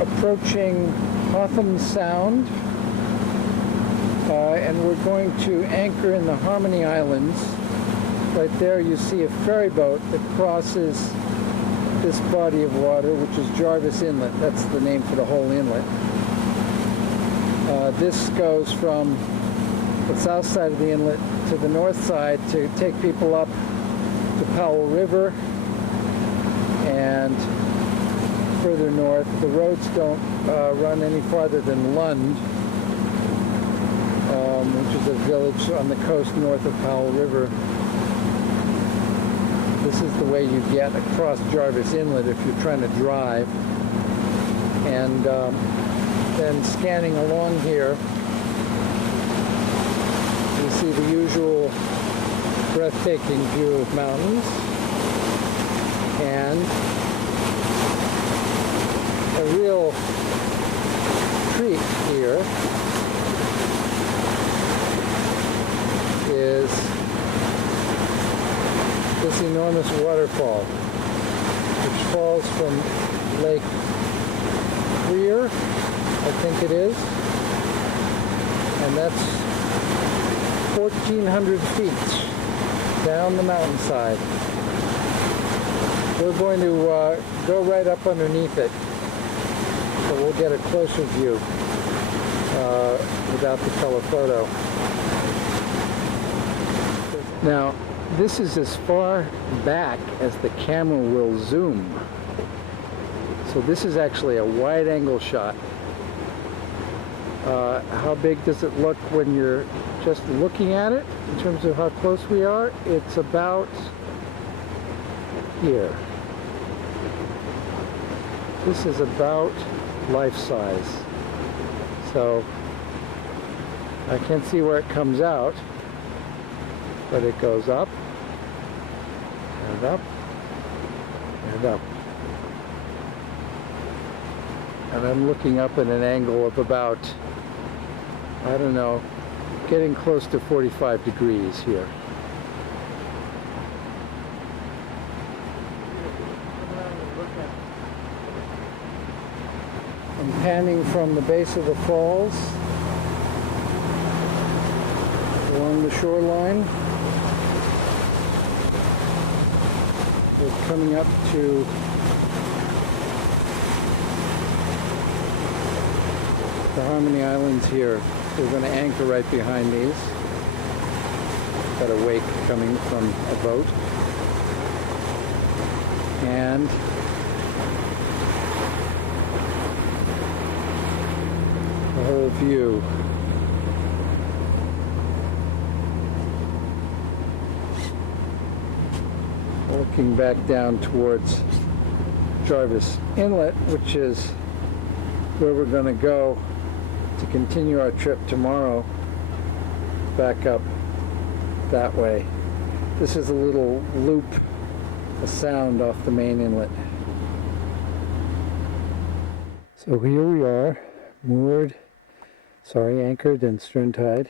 approaching Hotham Sound, and we're going to anchor in the Harmony Islands. Right there you see a ferry boat that crosses this body of water, which is Jarvis Inlet. That's the name for the whole inlet. This goes from the south side of the inlet to the north side to take people up to Powell River and further north. The roads don't run any farther than Lund, which is a village on the coast north of Powell River. This is the way you get across Jarvis Inlet if you're trying to drive. And then scanning along here, you see the usual breathtaking view of mountains and a real treat here is this enormous waterfall, which falls from Lake Freer, I think it is, and that's 1,400 feet down the mountainside. We're going to go right up underneath it, so we'll get a closer view without the telephoto. Now, this is as far back as the camera will zoom. So this is actually a wide-angle shot. How big does it look when you're just looking at it in terms of how close we are? It's about here. This is about life size. So I can't see where it comes out, but it goes up and up and up. And I'm looking up at an angle of about, I don't know, getting close to 45 degrees here. I'm panning from the base of the falls along the shoreline. We're coming up to the Harmony Islands here. We're going to anchor right behind these. Got a wake coming from a boat. And the whole view. Looking back down towards Jarvis Inlet, which is where we're going to go to continue our trip tomorrow back up that way. This is a little loop, a sound off the main inlet. So here we are, anchored and stern tied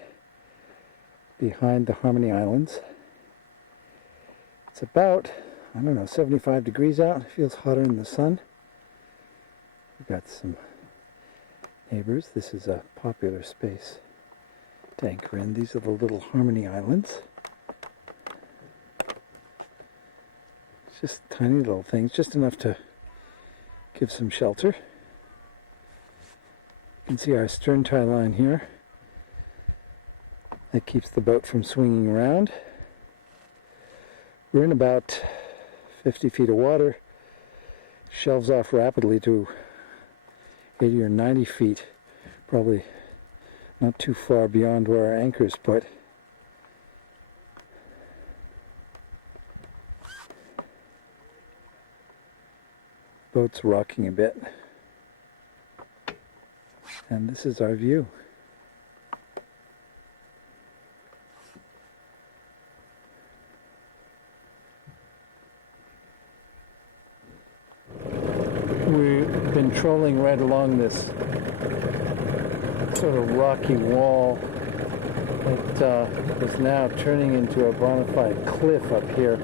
behind the Harmony Islands. It's about, I don't know, 75 degrees out. It feels hotter in the sun. We've got some neighbors. This is a popular space to anchor in. These are the little Harmony Islands. It's just tiny little things, just enough to give some shelter. You can see our stern tie line here. That keeps the boat from swinging around. We're in about 50 feet of water. Shelves off rapidly to 80 or 90 feet, probably not too far beyond where our anchor is put. Boat's rocking a bit. And this is our view. We've been trolling right along this sort of rocky wall that is now turning into a bona fide cliff up here.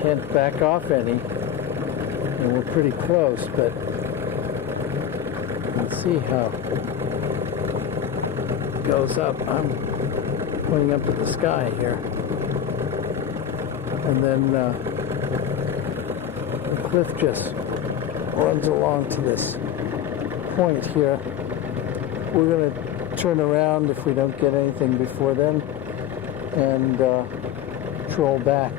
Can't back off any, and we're pretty close, but let's see how it goes up. I'm pointing up at the sky here. And then the cliff just runs along to this point here. We're going to turn around if we don't get anything before then and troll back.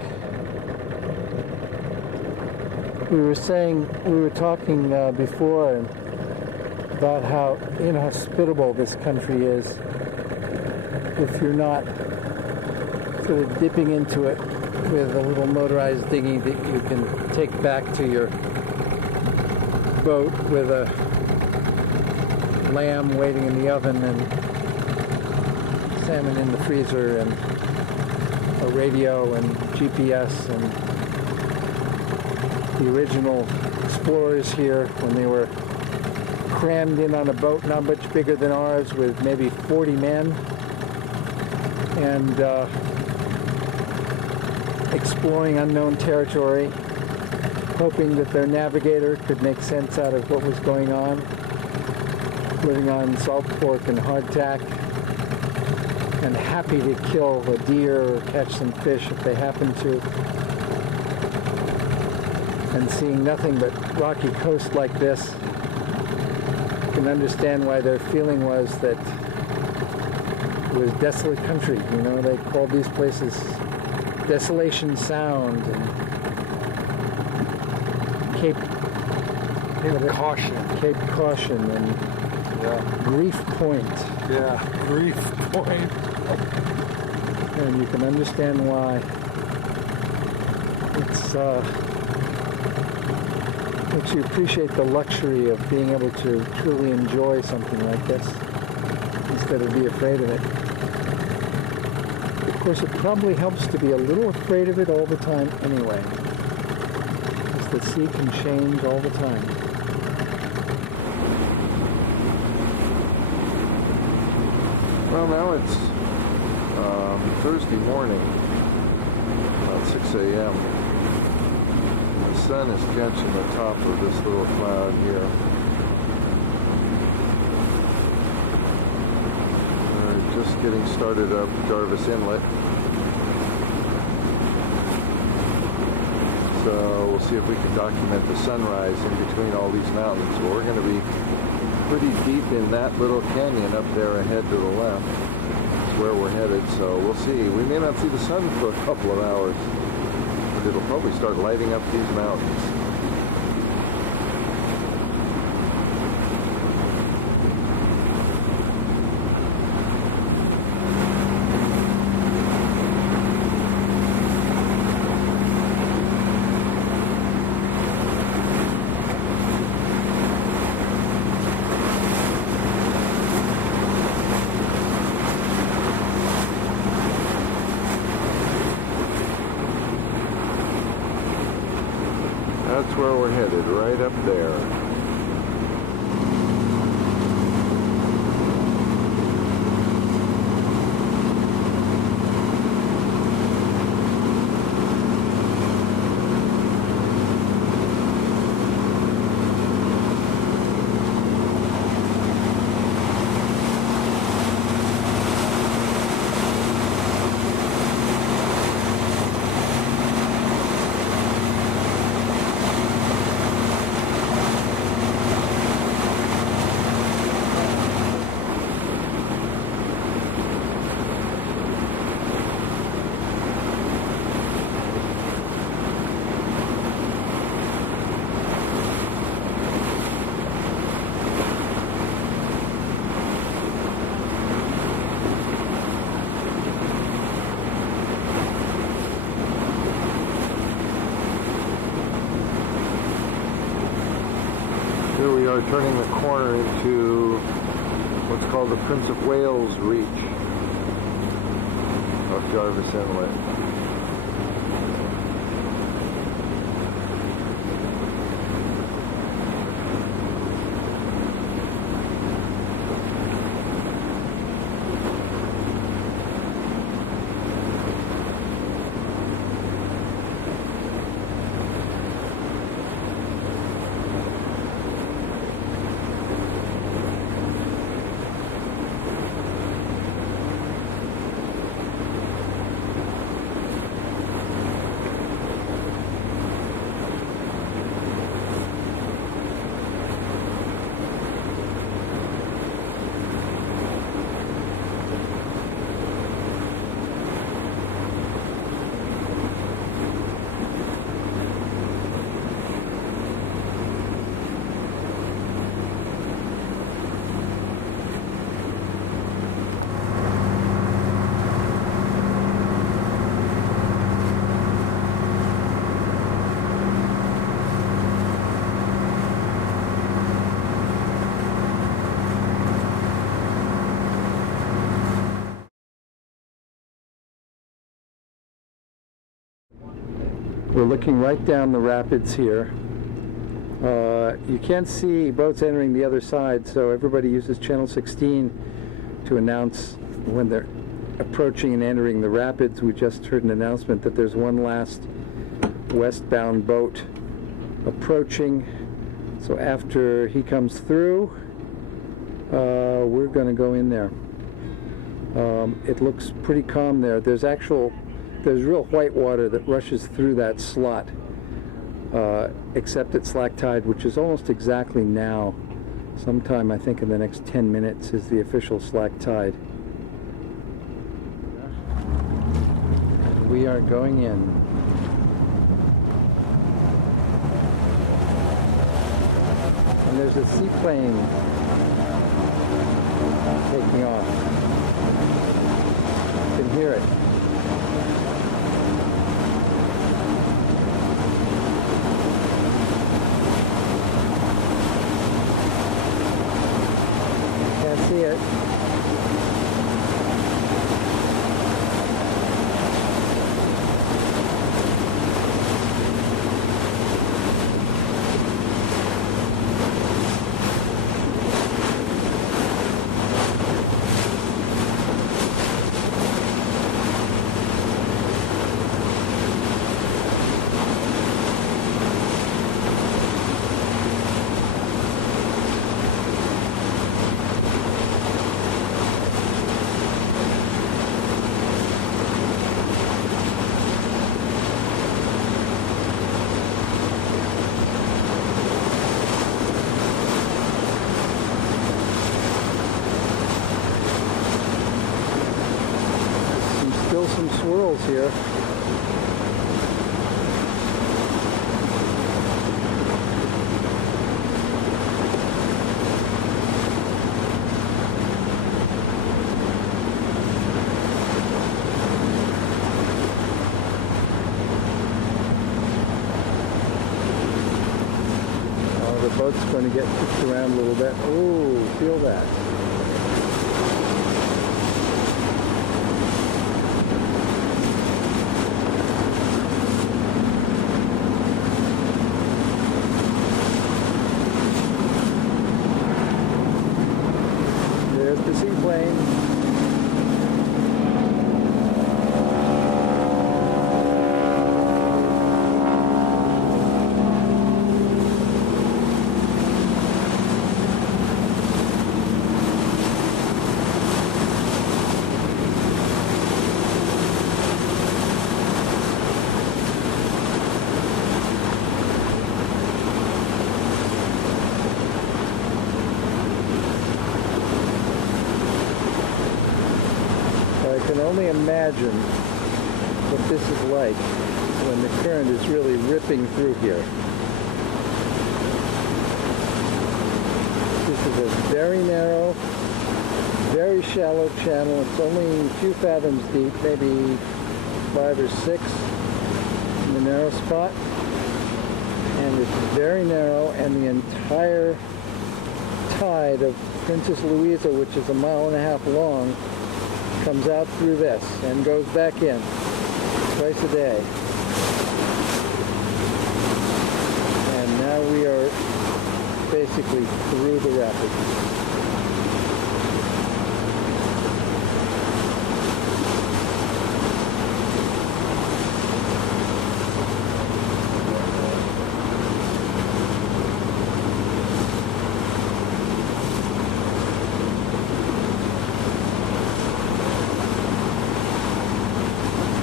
We were talking before about how inhospitable this country is if you're not sort of dipping into it with a little motorized dinghy that you can take back to your boat with a lamb waiting in the oven and salmon in the freezer and a radio and GPS. And the original explorers here, when they were crammed in on a boat not much bigger than ours with maybe 40 men and exploring unknown territory, hoping that their navigator could make sense out of what was going on, living on salt pork and hardtack, and happy to kill a deer or catch some fish if they happen to, and seeing nothing but rocky coast like this. You can understand why their feeling was that it was desolate country. You know, they called these places Desolation Sound and Cape Caution and Grief Point. Yeah, Grief Point. And you can understand why. It's makes you appreciate the luxury of being able to truly enjoy something like this instead of be afraid of it. Of course, it probably helps to be a little afraid of it all the time anyway, because the sea can change all the time. Well, now it's Thursday morning, about 6 a.m. The sun is catching the top of this little cloud here. We're just getting started up Jarvis Inlet. So we'll see if we can document the sunrise in between all these mountains. Well, we're going to be pretty deep in that little canyon up there ahead to the left. That's where we're headed, so we'll see. We may not see the sun for a couple of hours, but it'll probably start lighting up these mountains. That's where we're headed, right up there. Here we are turning the corner into what's called the Prince of Wales Reach of Jarvis Inlet. We're looking right down the rapids here. You can't see boats entering the other side, so everybody uses channel 16 to announce when they're approaching and entering the rapids. We just heard an announcement that there's one last westbound boat approaching, so after he comes through, we're going to go in there. It looks pretty calm there. There's real white water that rushes through that slot, except at slack tide, which is almost exactly now. Sometime, I think, in the next 10 minutes is the official slack tide. We are going in. And there's a seaplane taking off. You can hear it. Can't see it. Still some swirls here. Oh, the boat's going to get pushed around a little bit. Oh, feel that. There's the seaplane. I can only imagine what this is like when the current is really ripping through here. This is a very narrow, very shallow channel. It's only a few fathoms deep, maybe 5 or 6 in the narrow spot. And it's very narrow, and the entire tide of Princess Louisa, which is 1.5 miles long, comes out through this and goes back in twice a day. And now we are basically through the rapids.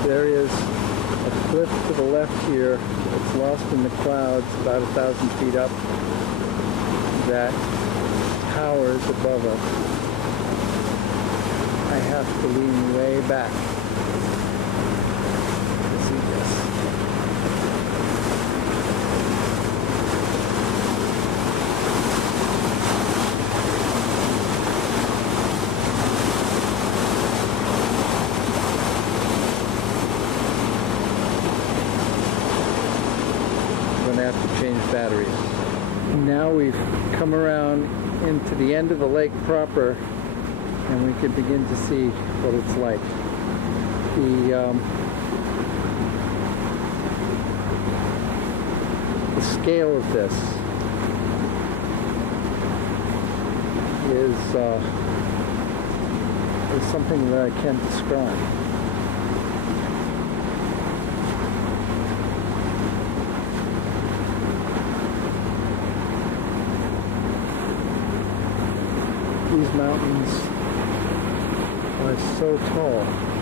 There is a cliff to the left here. It's lost in the clouds about 1,000 feet up that towers above us. I have to lean way back to see this. Have to change batteries. Now we've come around into the end of the lake proper, and we can begin to see what it's like. scale of this is something that I can't describe. These mountains are so tall.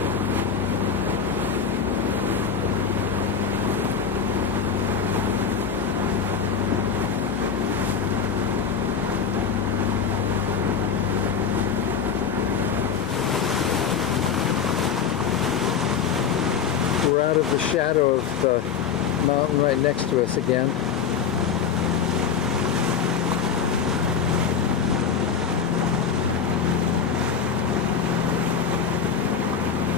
We're out of the shadow of the mountain right next to us again.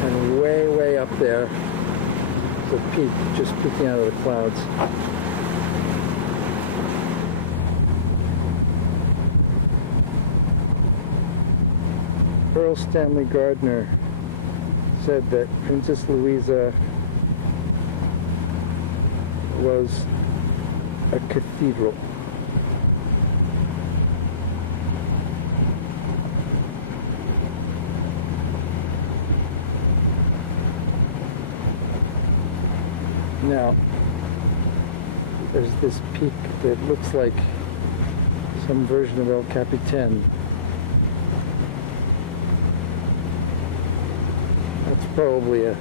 And way up there is a peak just peeking out of the clouds. Earl Stanley Gardner said that Princess Louisa was a cathedral. Now, there's this peak that looks like some version of El Capitan. That's probably a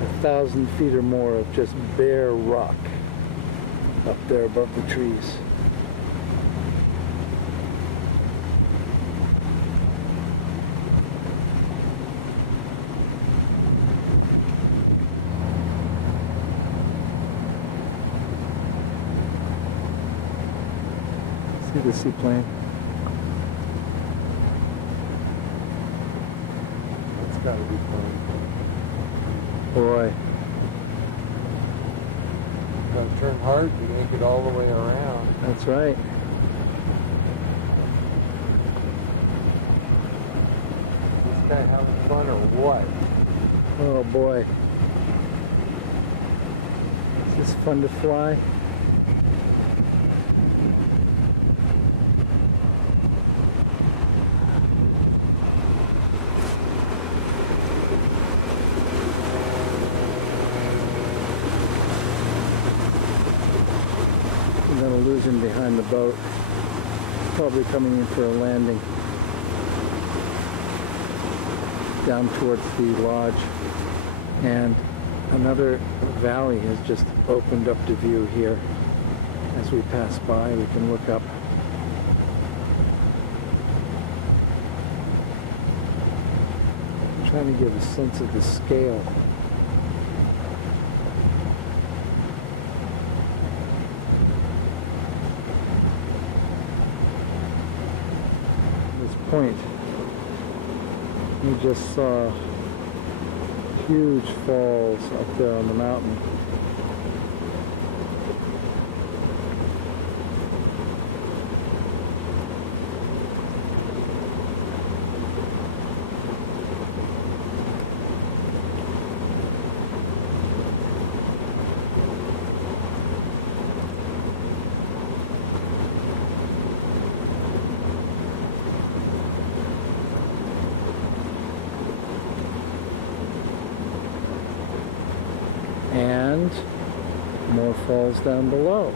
1,000 feet or more of just bare rock up there above the trees. See the seaplane? That's gotta be fun. Boy, Gotta turn hard to make it all the way around. that's right. This guy having fun or what? Oh boy. Is this fun to fly? I'm gonna lose him behind the boat. Probably coming in for a landing down towards the lodge. And another valley has just opened up to view here. As we pass by, we can look up. I'm trying to give a sense of the scale. Point. We just saw huge falls up there on the mountain. And more falls down below.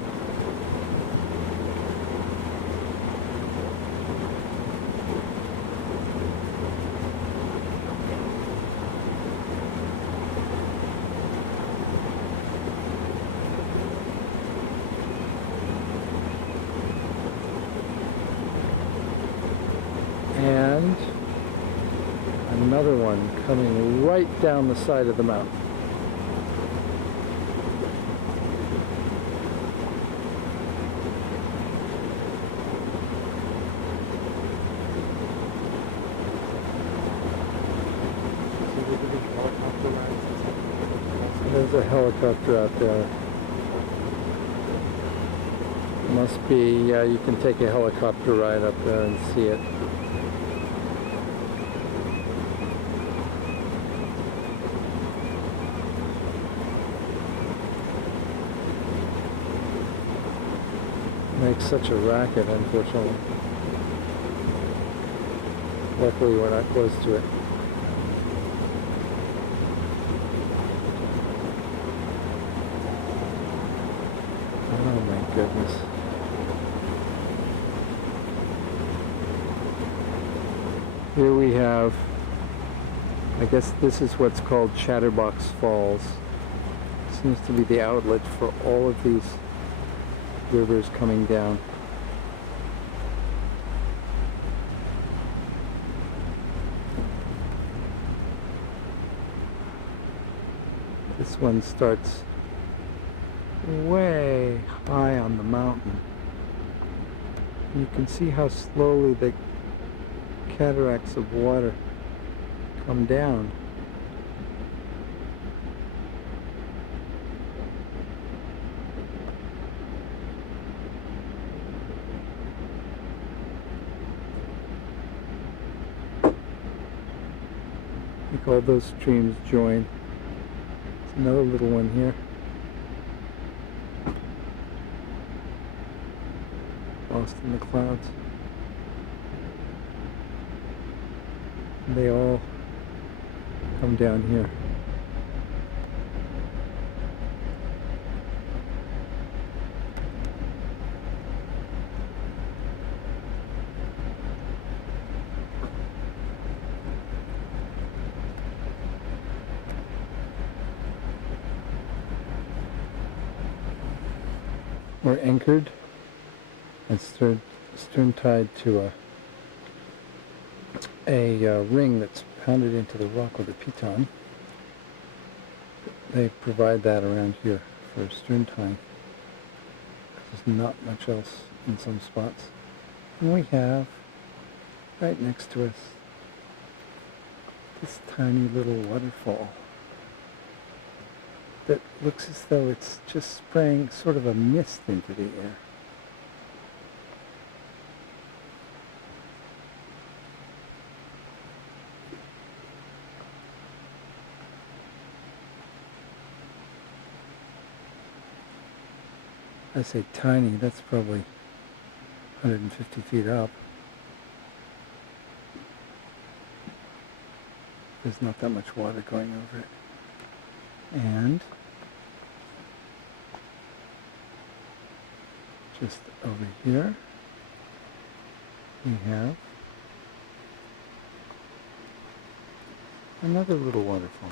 And another one coming right down the side of the mountain. There's a helicopter out there. Must be, yeah, you can take a helicopter ride up there and see it. makes such a racket, unfortunately. Luckily, we're not close to it. Oh my goodness. Here we have, I guess this is what's called Chatterbox Falls. Seems to be the outlet for all of these rivers coming down. This one starts way high on the mountain. You can see how slowly the cataracts of water come down. I think all those streams join. There's another little one here. Lost in the clouds. They all come down here. We're anchored and stern tied to a ring that's pounded into the rock with a piton. They provide that around here for stern tying. There's not much else in some spots. And we have, right next to us, this tiny little waterfall that looks as though it's just spraying sort of a mist into the air. I say tiny, that's probably 150 feet up. There's not that much water going over it. And just over here we have another little waterfall.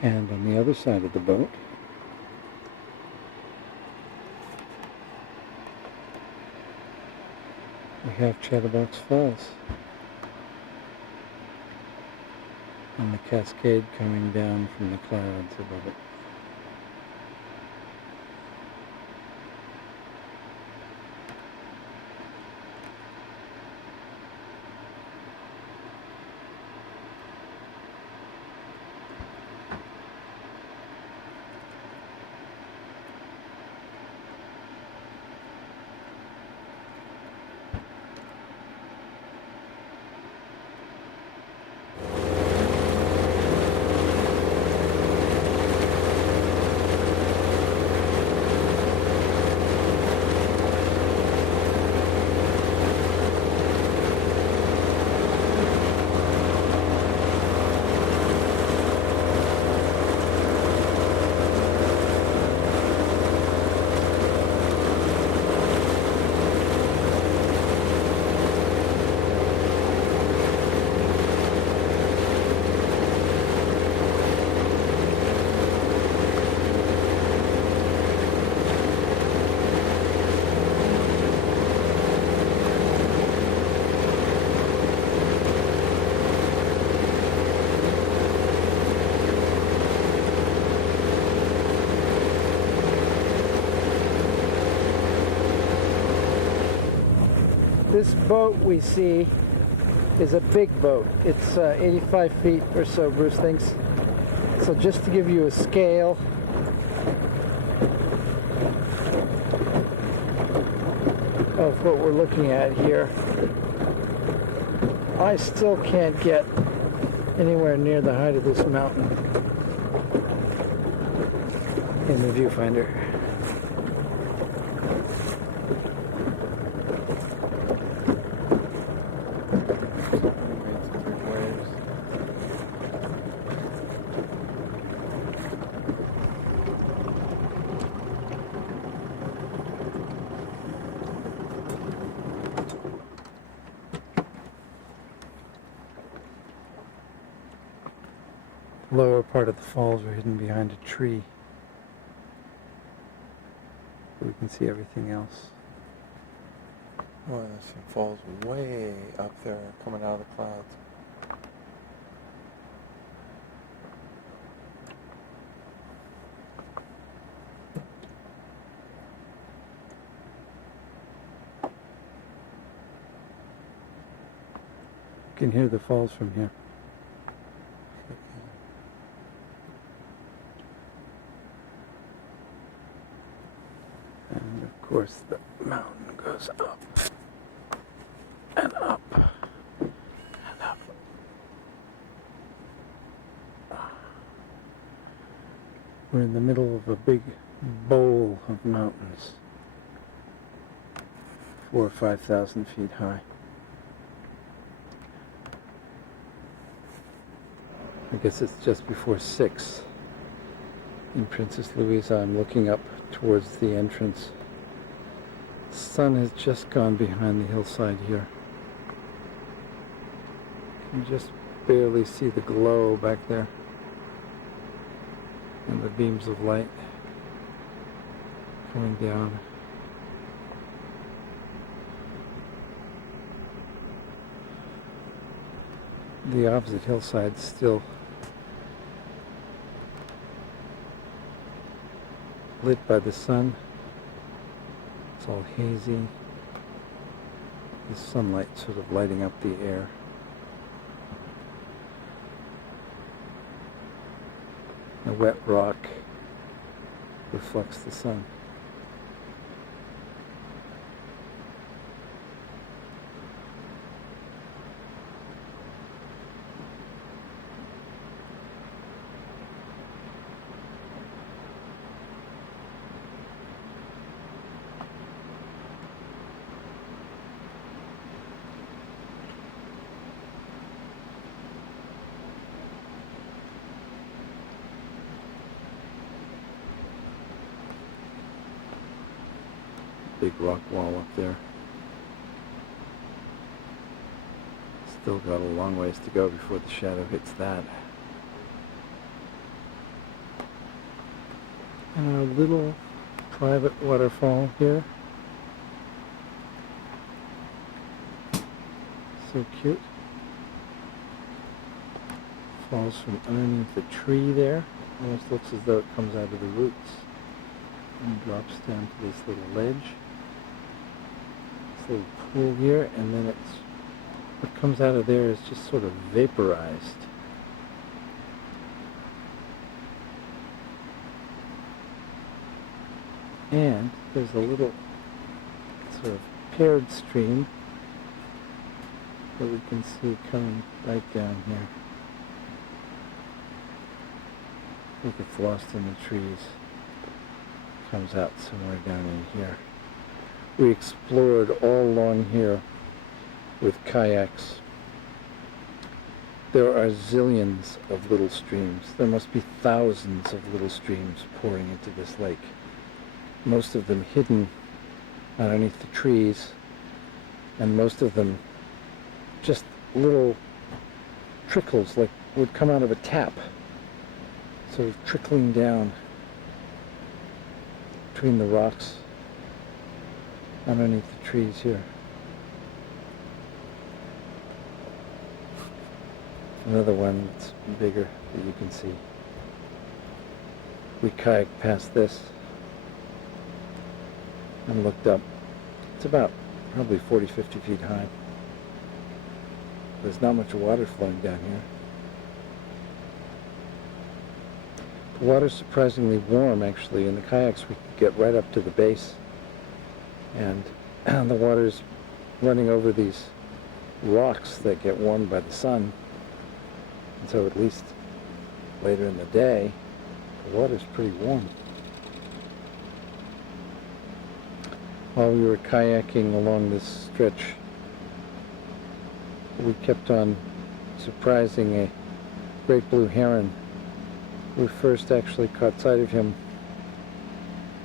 And on the other side of the boat, we have Chatterbox Falls and the cascade coming down from the clouds above it. This boat we see is a big boat. It's 85 feet or so, Bruce thinks. So just to give you a scale, of what we're looking at here. I still can't get anywhere near the height of this mountain in the viewfinder. Lower part of the falls are hidden behind a tree. We can see everything else. Boy, this thing falls way up there, coming out of the clouds. You can hear the falls from here. And of course the mountain goes up and up and up. We're in the middle of a big bowl of mountains, 4,000 or 5,000 feet high. I guess it's just before 6 in Princess Louisa. I'm looking up towards the entrance. The sun has just gone behind the hillside here. You can just barely see the glow back there and the beams of light coming down. The opposite hillside still lit by the sun. It's all hazy. The sunlight sort of lighting up the air. The wet rock reflects the sun. Big rock wall up there. Still got a long ways to go before the shadow hits that. And our little private waterfall here. So cute. Falls from underneath the tree there. Almost looks as though it comes out of the roots and drops down to this little ledge. Little pool here, and then what comes out of there is just sort of vaporized. And there's a little sort of paired stream that we can see coming right down here. I think it's lost in the trees. Comes out somewhere down in here. We explored all along here with kayaks. There are zillions of little streams. There must be thousands of little streams pouring into this lake. Most of them hidden underneath the trees, and most of them just little trickles like would come out of a tap, sort of trickling down between the rocks underneath the trees here. Another one that's bigger that you can see. We kayaked past this and looked up. It's about probably 40, 50 feet high. There's not much water flowing down here. The water's surprisingly warm, actually. In the kayaks we could get right up to the base, and the water's running over these rocks that get warmed by the sun. And so at least later in the day, the water's pretty warm. While we were kayaking along this stretch, we kept on surprising a great blue heron. We first actually caught sight of him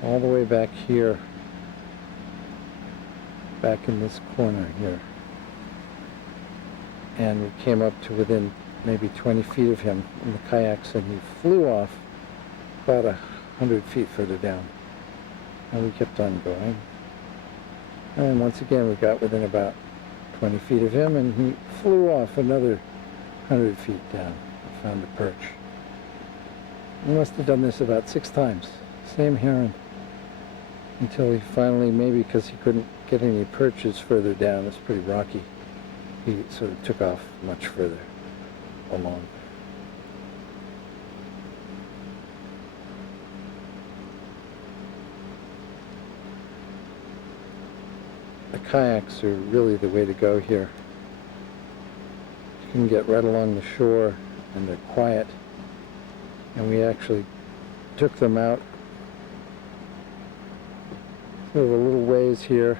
all the way back here, back in this corner here. And we came up to within maybe 20 feet of him in the kayaks, and he flew off about 100 feet further down. And we kept on going. And once again we got within about 20 feet of him, and he flew off another 100 feet down and found a perch. We must have done this about 6 times. Same heron. Until he finally, maybe because he couldn't get any perches further down, it's pretty rocky, he sort of took off much further along. The kayaks are really the way to go here. You can get right along the shore and they're quiet. And we actually took them out sort of a little ways here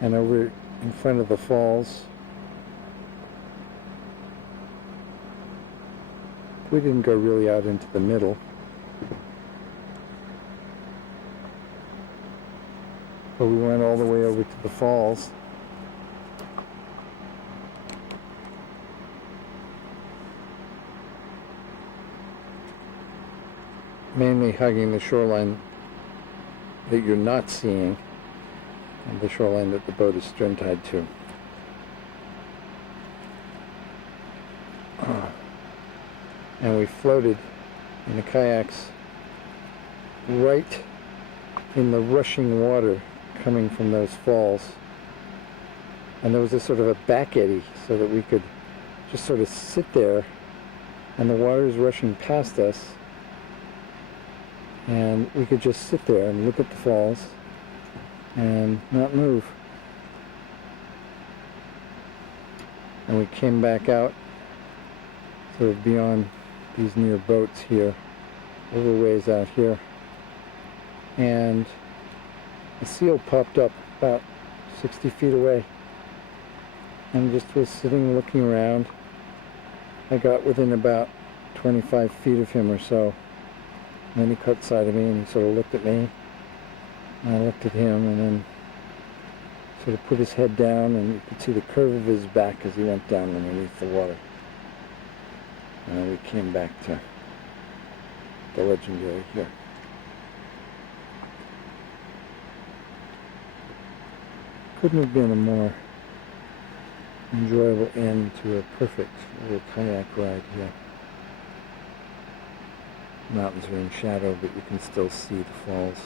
and over in front of the falls. We didn't go really out into the middle. But we went all the way over to the falls. Mainly hugging the shoreline that you're not seeing, and the shoreline that the boat is stern tied to. And we floated in the kayaks right in the rushing water coming from those falls. And there was a sort of a back eddy so that we could just sort of sit there, and the water is rushing past us, and we could just sit there and look at the falls and not move. And we came back out sort of beyond these near boats here, a little ways out here, and a seal popped up about 60 feet away and just was sitting looking around. I got within about 25 feet of him or so. And then he caught sight of me and he sort of looked at me. And I looked at him, and then sort of put his head down, and you could see the curve of his back as he went down underneath the water. And then we came back to the legendary here. Couldn't have been a more enjoyable end to a perfect little kayak ride here. Mountains are in shadow, but you can still see the falls.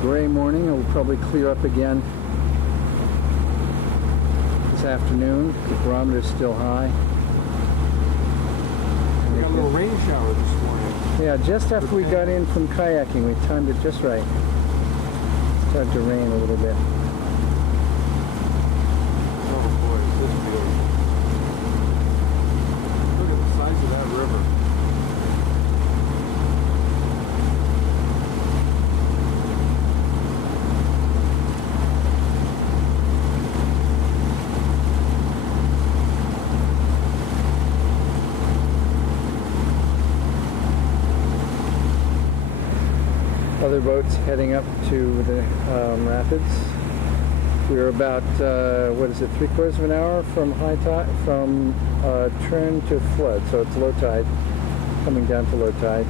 Gray morning. It will probably clear up again this afternoon. The barometer is still high. We got a little rain shower this morning. Yeah, just after we got in from kayaking, we timed it just right. It started to rain a little bit. Oh boy, is this beautiful. Look at the size of that river. Other boats heading up to the rapids. We're about, 3/4 of an hour from high tide, from turn to flood. So it's low tide, coming down to low tide.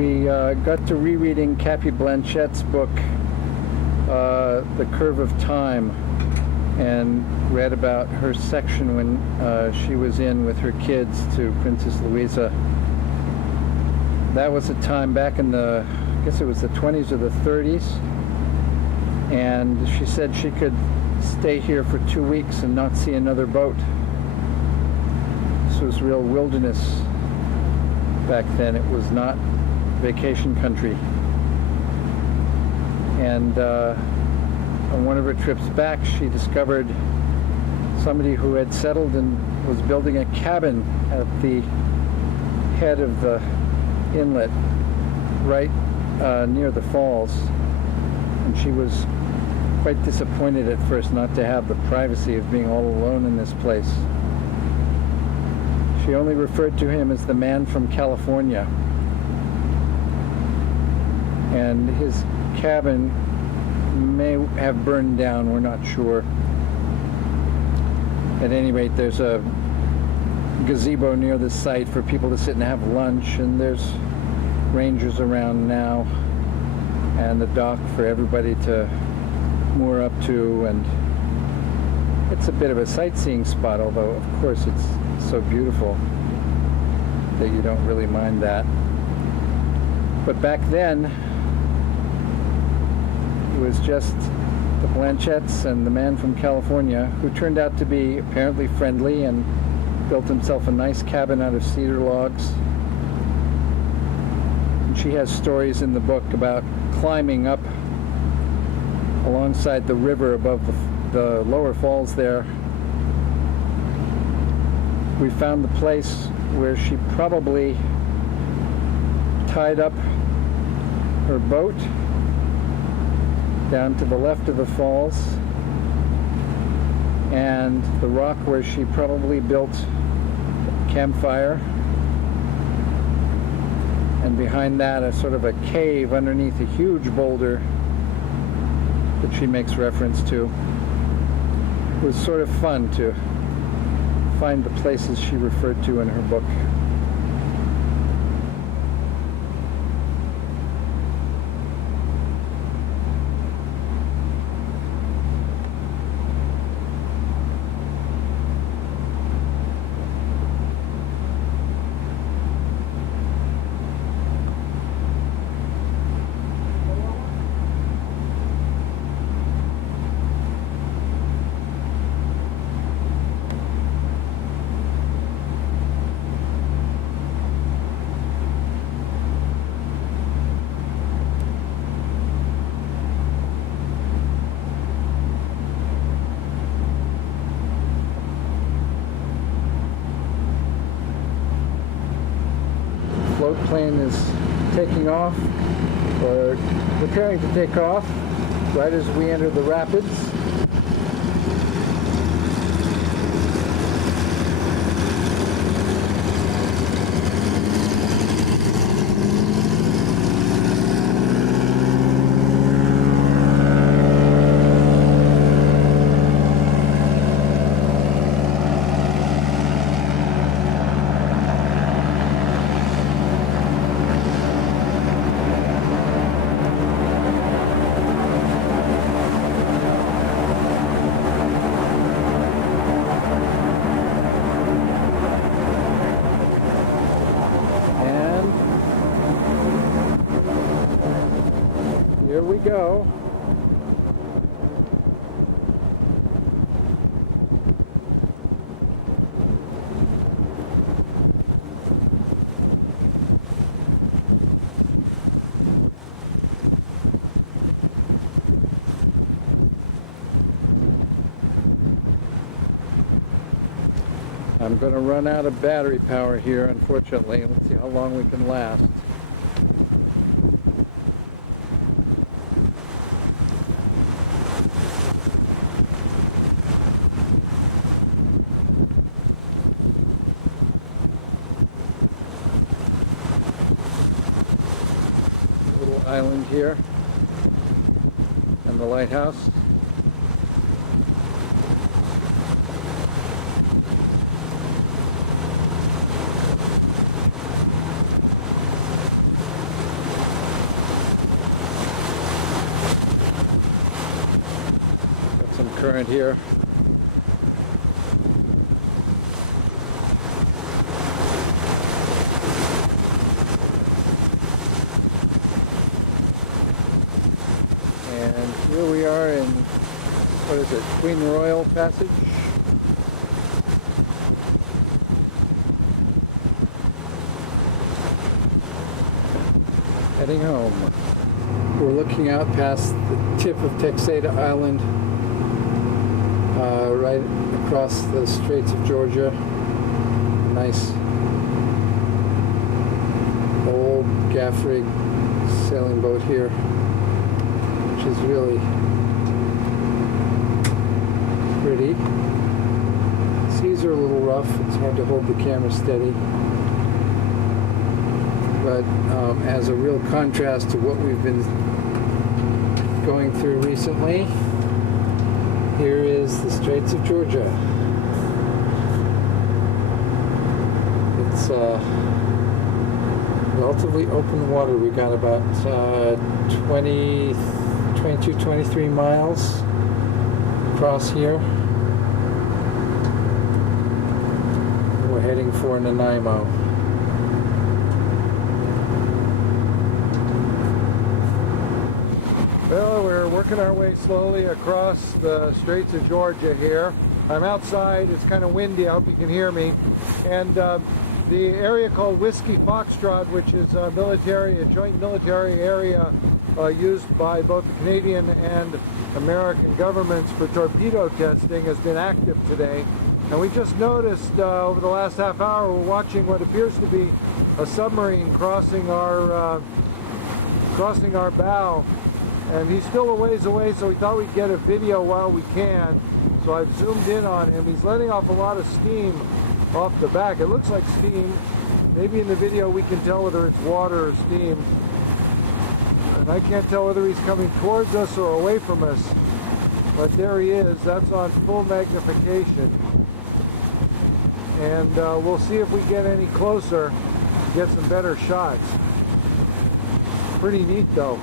We got to rereading Cappy Blanchette's book, The Curve of Time, and read about her section when she was in with her kids to Princess Louisa. That was a time back in the, I guess it was the 20s or the 30s, and she said she could stay here for 2 weeks and not see another boat. This was real wilderness back then. It was not vacation country. And on one of her trips back, she discovered somebody who had settled and was building a cabin at the head of the inlet, right near the falls. And she was quite disappointed at first not to have the privacy of being all alone in this place. She only referred to him as the man from California. And his cabin may have burned down, we're not sure. At any rate, there's a gazebo near the site for people to sit and have lunch, and there's rangers around now, and the dock for everybody to moor up to, and it's a bit of a sightseeing spot, although of course it's so beautiful that you don't really mind that. But back then, it was just the Blanchettes and the man from California, who turned out to be apparently friendly and built himself a nice cabin out of cedar logs. And she has stories in the book about climbing up alongside the river above the lower falls there. We found the place where she probably tied up her boat down to the left of the falls, and the rock where she probably built a campfire, and behind that a sort of a cave underneath a huge boulder that she makes reference to. It was sort of fun to find the places she referred to in her book. Float plane is taking off, or preparing to take off, right as we enter the rapids. Here we go. I'm going to run out of battery power here, unfortunately. Let's see how long we can last. Little island here and the lighthouse. current here. And here we are in, what is it, Queen Royal Passage? Heading home. We're looking out past the tip of Texada Island, right across the Straits of Georgia. Nice old gaff rig sailing boat here, which is really pretty. Seas are a little rough. It's hard to hold the camera steady. But as a real contrast to what we've been going through recently, here is the Straits of Georgia. It's relatively open water. We got about 22, 23 miles across here. We're heading for Nanaimo. Well, we're working our way slowly across the Straits of Georgia here. I'm outside, it's kind of windy, I hope you can hear me. And the area called Whiskey Foxtrot, which is a joint military area used by both the Canadian and American governments for torpedo testing, has been active today. And we just noticed over the last half hour, we're watching what appears to be a submarine crossing our bow. And he's still a ways away, so we thought we'd get a video while we can. So I've zoomed in on him. He's letting off a lot of steam off the back. It looks like steam. Maybe in the video we can tell whether it's water or steam. And I can't tell whether he's coming towards us or away from us. But there he is. That's on full magnification. And we'll see if we get any closer to get some better shots. Pretty neat though.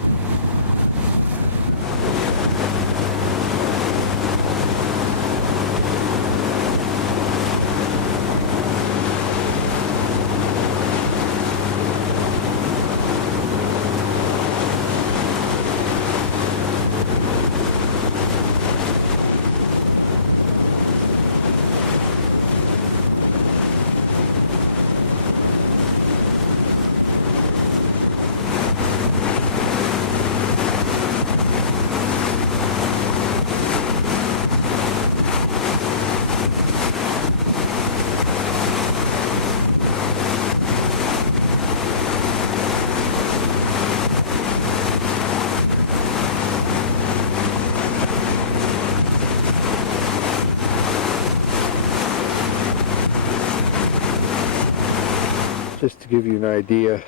Just to give you an idea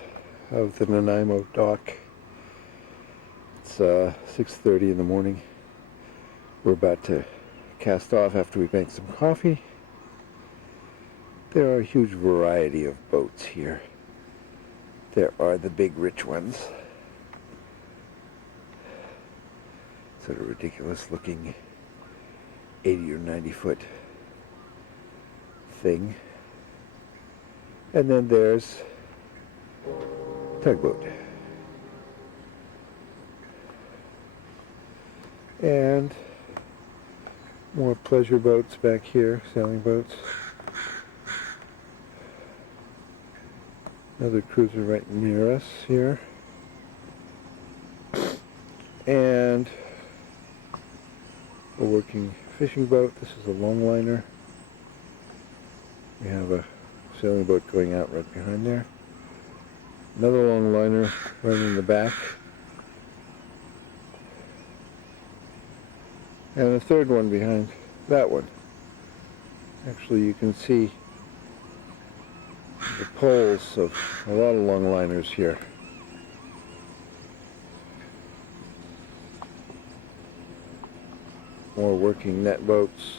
of the Nanaimo dock, it's 6:30 in the morning. We're about to cast off after we make some coffee. There are a huge variety of boats here. There are the big rich ones, sort of ridiculous looking 80 or 90 foot thing. And then there's tugboat. And more pleasure boats back here, sailing boats. Another cruiser right near us here. And a working fishing boat. This is a longliner. We have a sailing boat going out right behind there. Another longliner right in the back. And a third one behind that one. Actually, you can see the poles of a lot of longliners here. More working net boats.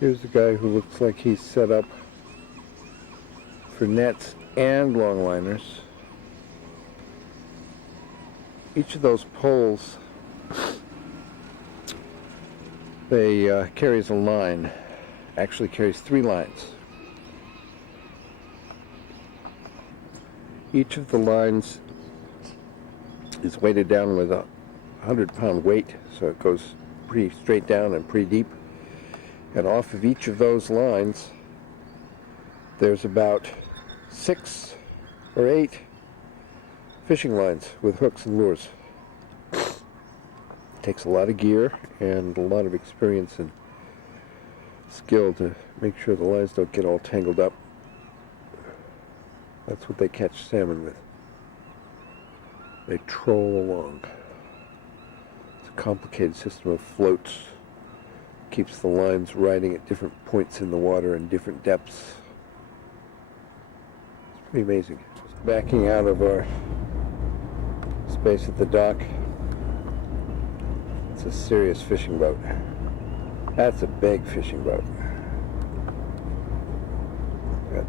Here's the guy who looks like he's set up for nets and longliners. each of those poles, they carries a line. Actually carries 3 lines. Each of the lines is weighted down with a 100-pound weight, so it goes pretty straight down and pretty deep. And off of each of those lines, there's about 6 or 8 fishing lines with hooks and lures. It takes a lot of gear and a lot of experience and skill to make sure the lines don't get all tangled up. That's what they catch salmon with. They troll along. It's a complicated system of floats. Keeps the lines riding at different points in the water and different depths. It's pretty amazing. Backing out of our space at the dock. It's a serious fishing boat. That's a big fishing boat. Got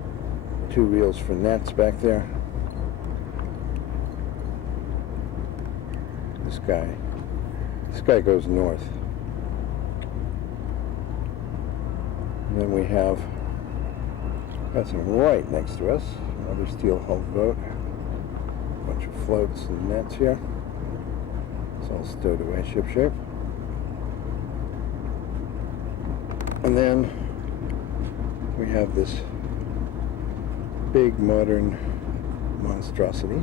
2 reels for nets back there. This guy goes north. And then we have passing right next to us, another steel-hulled boat. A bunch of floats and nets here. It's all stowed away shipshape. And then we have this big modern monstrosity.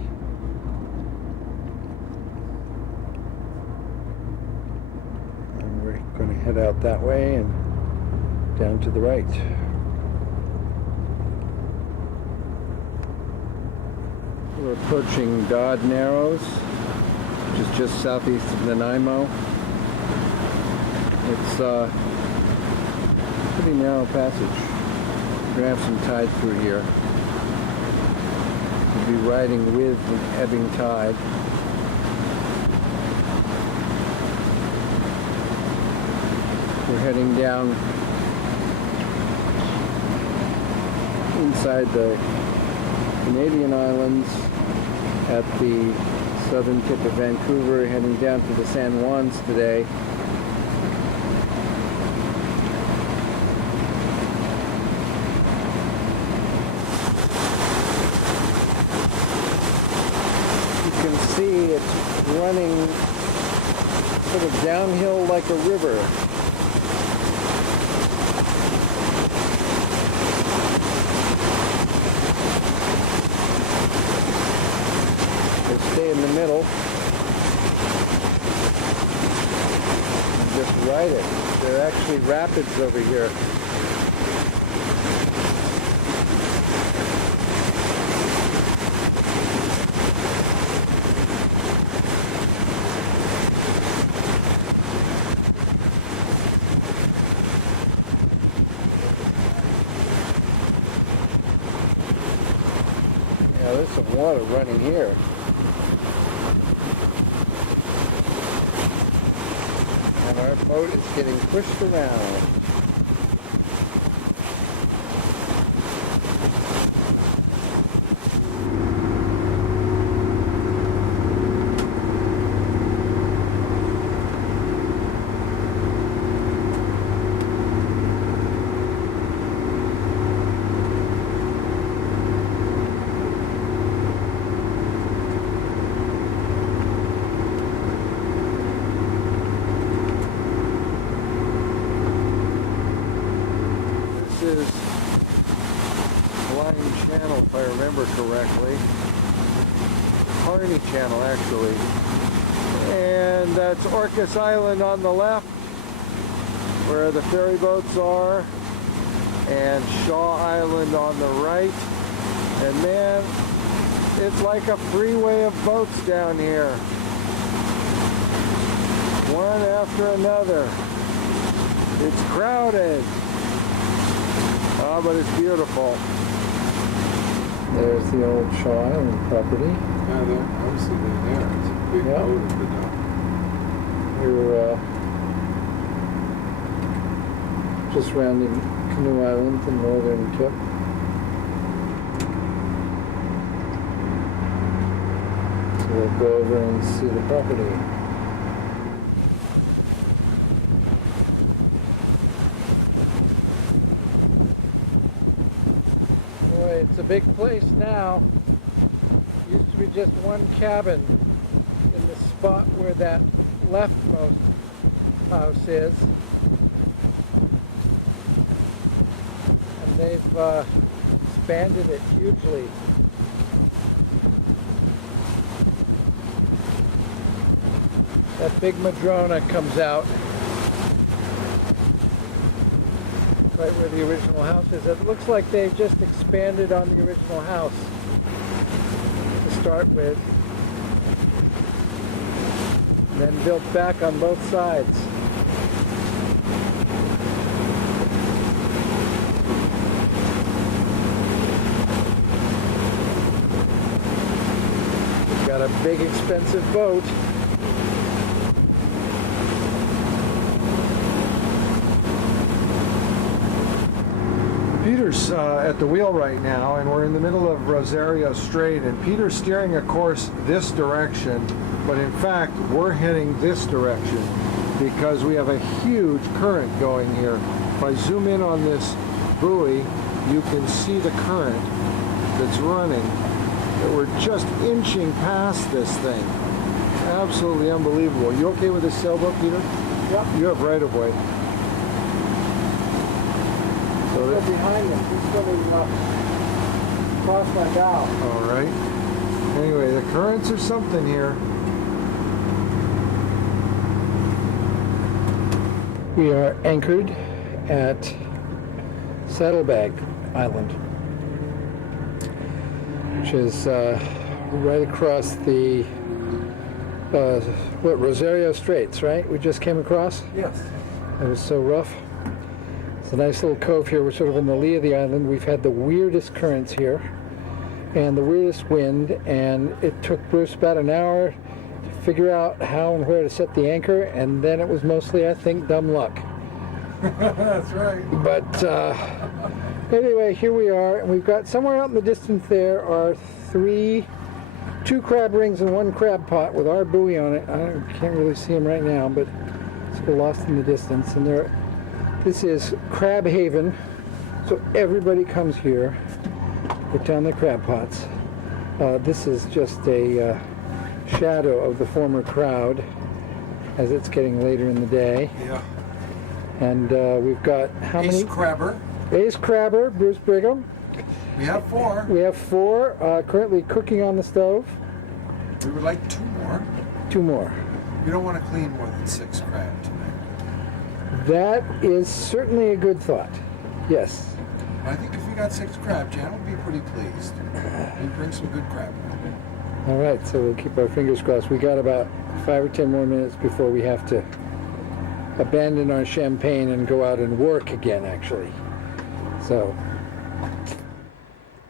And we're going to head out that way and down to the right. We're approaching Dodd Narrows, which is just southeast of Nanaimo. It's a pretty narrow passage. We're going to have some tide through here. We'll be riding with an ebbing tide. We're heading down inside the Canadian islands at the southern tip of Vancouver, heading down to the San Juans today. You can see it's running sort of downhill like a river. Stay in the middle and just ride it. There are actually rapids over here. Yeah, there's some water running here. Our boat is getting pushed around. This is Hawaiian Channel, if I remember correctly. Harney Channel, actually. And that's Orcas Island on the left, where the ferry boats are, and Shaw Island on the right. And then it's like a freeway of boats down here, one after another. It's crowded. Oh, but it's beautiful. There's the old Shaw Island property. Yeah, I'm sitting there. It's a big boat at the dock. We're just rounding Canoe Island, the northern tip. So we'll go over and see the property. Boy, it's a big place now. Used to be just one cabin in the spot where that leftmost house is. And they've expanded it hugely. That big madrona comes out right where the original house is. It looks like they've just expanded on the original house to start with, and then built back on both sides. We've got a big expensive boat. Peter's at the wheel right now, and we're in the middle of Rosario Strait, and Peter's steering a course this direction, but in fact we're heading this direction because we have a huge current going here. If I zoom in on this buoy, you can see the current that's running. We're just inching past this thing. Absolutely unbelievable. You okay with this sailboat, Peter? Yep. You have right of way. So Go behind them. He's going to cross my bow. all right. Anyway, the currents are something here. We are anchored at Saddlebag Island, which is right across the Rosario Straits, right? We just came across. Yes. It was so rough. It's a nice little cove here. We're sort of in the lee of the island. We've had the weirdest currents here and the weirdest wind, and it took Bruce about an hour to figure out how and where to set the anchor, and then it was mostly, I think, dumb luck. That's right. But anyway, here we are, and we've got somewhere out in the distance there are two crab rings and one crab pot with our buoy on it. I can't really see them right now, but it's sort of lost in the distance. And this is Crab Haven, so everybody comes here, put down their crab pots. This is just a shadow of the former crowd as it's getting later in the day. Yeah. And we've got how many? Ace Crabber. Ace Crabber, Bruce Brigham. We have 4. We have 4 currently cooking on the stove. We would like 2 more. 2 more. We don't want to clean more than 6 crab tonight. That is certainly a good thought. Yes. I think if we got 6 crab, Jan would be pretty pleased. We'd bring some good crab. All right, so we'll keep our fingers crossed. We got about 5 or 10 more minutes before we have to abandon our champagne and go out and work again, actually. So,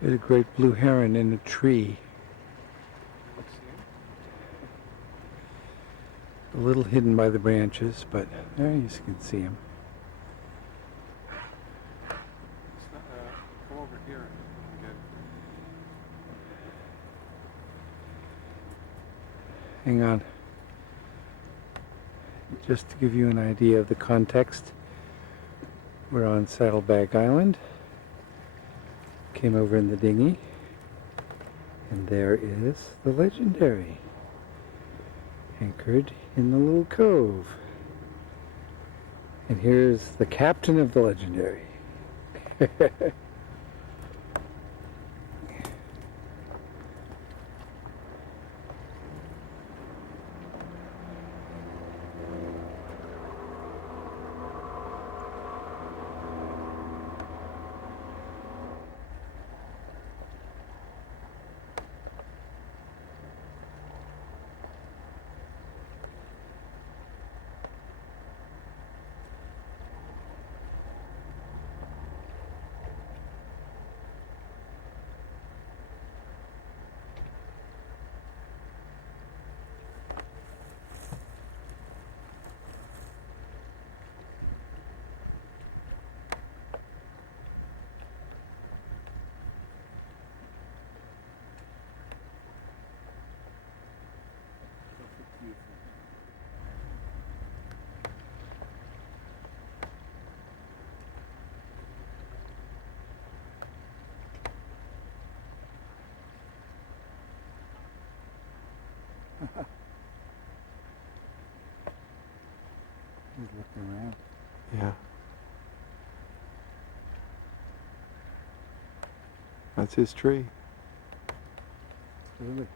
there's a great blue heron in a tree. A little hidden by the branches, but there you can see him. Come over here. Hang on. Just to give you an idea of the context, we're on Saddlebag Island. Came over in the dinghy, and there is the Legendary, anchored in the little cove. And here's the captain of the Legendary. He's looking around. Yeah. That's his tree. Really?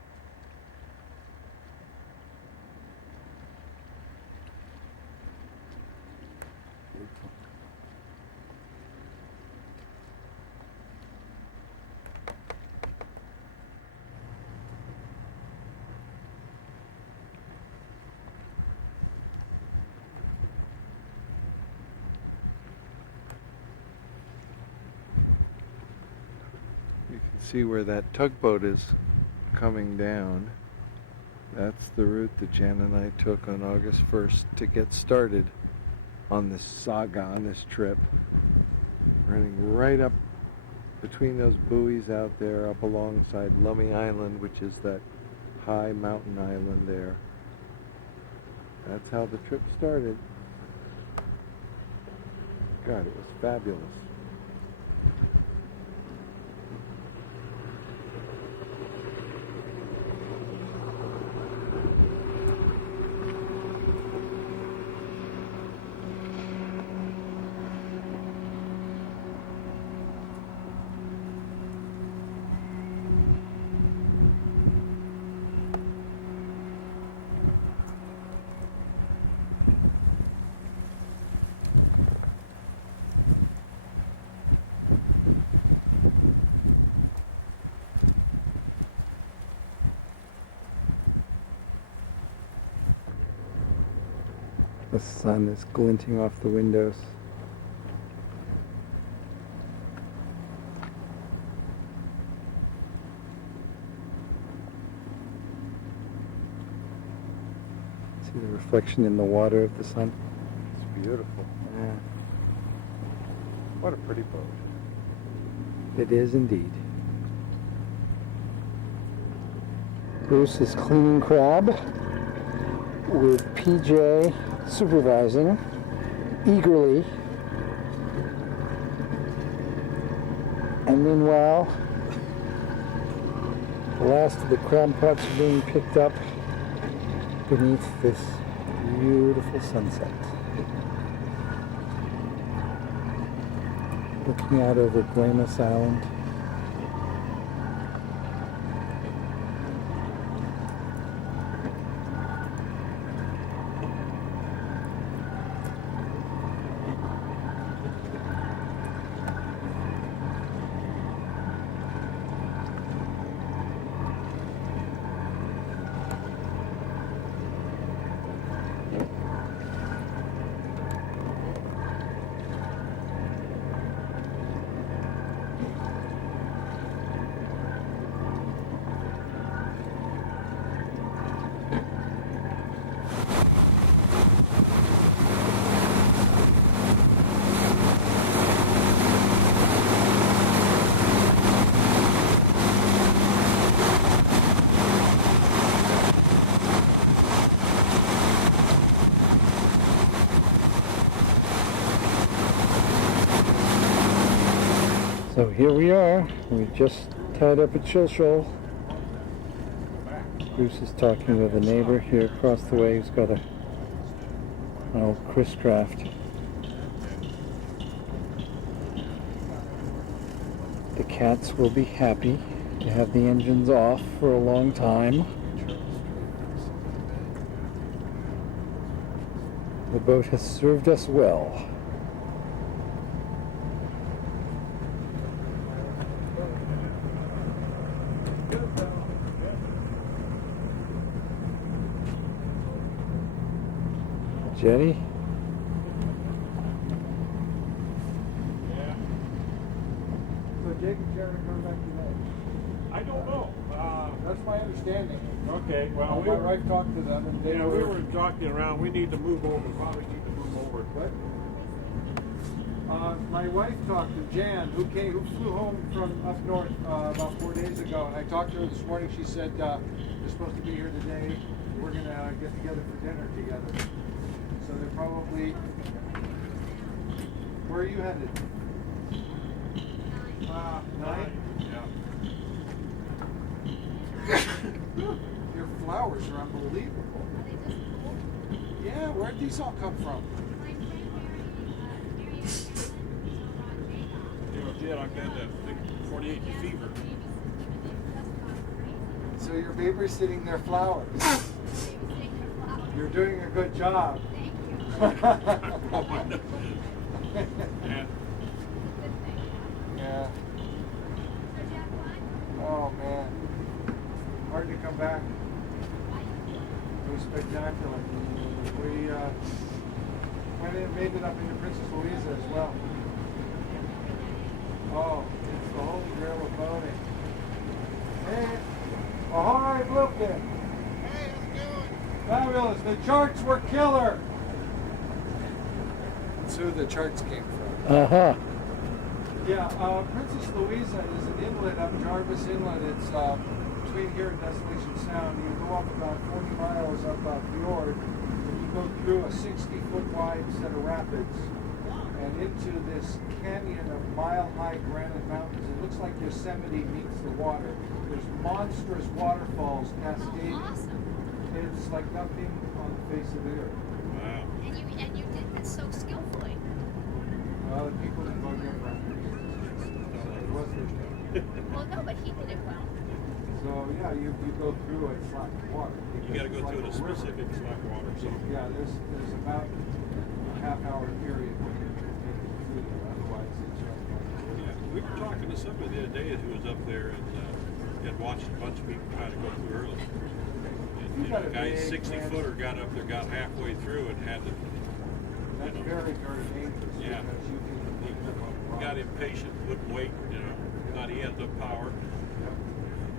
You can see where that tugboat is coming down. That's the route that Jan and I took on August 1st to get started on this saga, on this trip. Running right up between those buoys out there, up alongside Lummi Island, which is that high mountain island there. That's how the trip started. God, it was fabulous. The sun is glinting off the windows. See the reflection in the water of the sun? It's beautiful. Yeah, What a pretty boat. it is indeed. Bruce is cleaning crab with PJ supervising eagerly. And meanwhile, the last of the crab pots are being picked up beneath this beautiful sunset. Looking out over Guaymas Island. So here we are. We just tied up at Chill Shoal. Bruce is talking with a neighbor here across the way who's got an old Chris Craft. The cats will be happy to have the engines off for a long time. The boat has served us well. Jenny? Yeah. So Jake and Jared are coming back today. I don't know. That's my understanding. Okay, well, My wife talked to them and they we were talking around. We need to move over. Probably need to move over. What? My wife talked to Jan, who flew home from up north about 4 days ago, and I talked to her this morning. She said they're supposed to be here today. We're gonna get together for dinner together. So they're probably. Where are you headed? 9? Yeah. Your flower flowers are unbelievable. Are they just cool? Yeah, where'd these all come from? My friend Mary Carolyn, Yeah, I've been to 48 fever. So you're babysitting their flowers. You're doing a good job. Thank you. Yeah. Yeah. So did you have fun? Oh man. Hard to come back. It was spectacular. We went in, made it up into Princess Louisa as well. Oh, it's the holy grail of boating. Hey, ahoy, Bluefin! Hey, how's it going? Fabulous. The charts were killer. That's who the charts came from. Uh-huh. Yeah, Princess Louisa is an inlet up Jarvis Inlet. It's between here and Desolation Sound. You go up about 40 miles up a fjord, and you go through a 60-foot wide set of rapids and into this canyon of mile-high granite mountains. It looks like Yosemite meets the water. There's monstrous waterfalls cascading. Awesome. It's like nothing on the face of the earth. Wow. And you did this so skillfully. The people didn't go there for it was their job. Well, no, but he did it well. So yeah, you go through it slack water. You got to go through the specific slack water. So Yeah, there's about a half-hour period when you're taking through there. Otherwise, it's just yeah, we were talking to somebody the other day who was up there and had watched a bunch of people try to go through early. And, You got a a guy, big 60-footer, got up there, got halfway through, and had to. that's very, very dangerous. Yeah. Because you can He pick up on got impatient, wouldn't wait. Thought he had the power.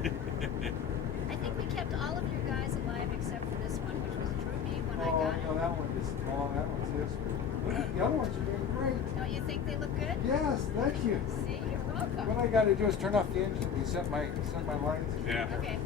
I think we kept all of your guys alive except for this one, which was Droopy when I Oh, got no, him. that one is small. That one's this one. The other ones are doing great. Don't you think they look good? Yes, thank you. See, you're welcome. What I got to do is turn off the engine. You set my lines. Yeah. Okay.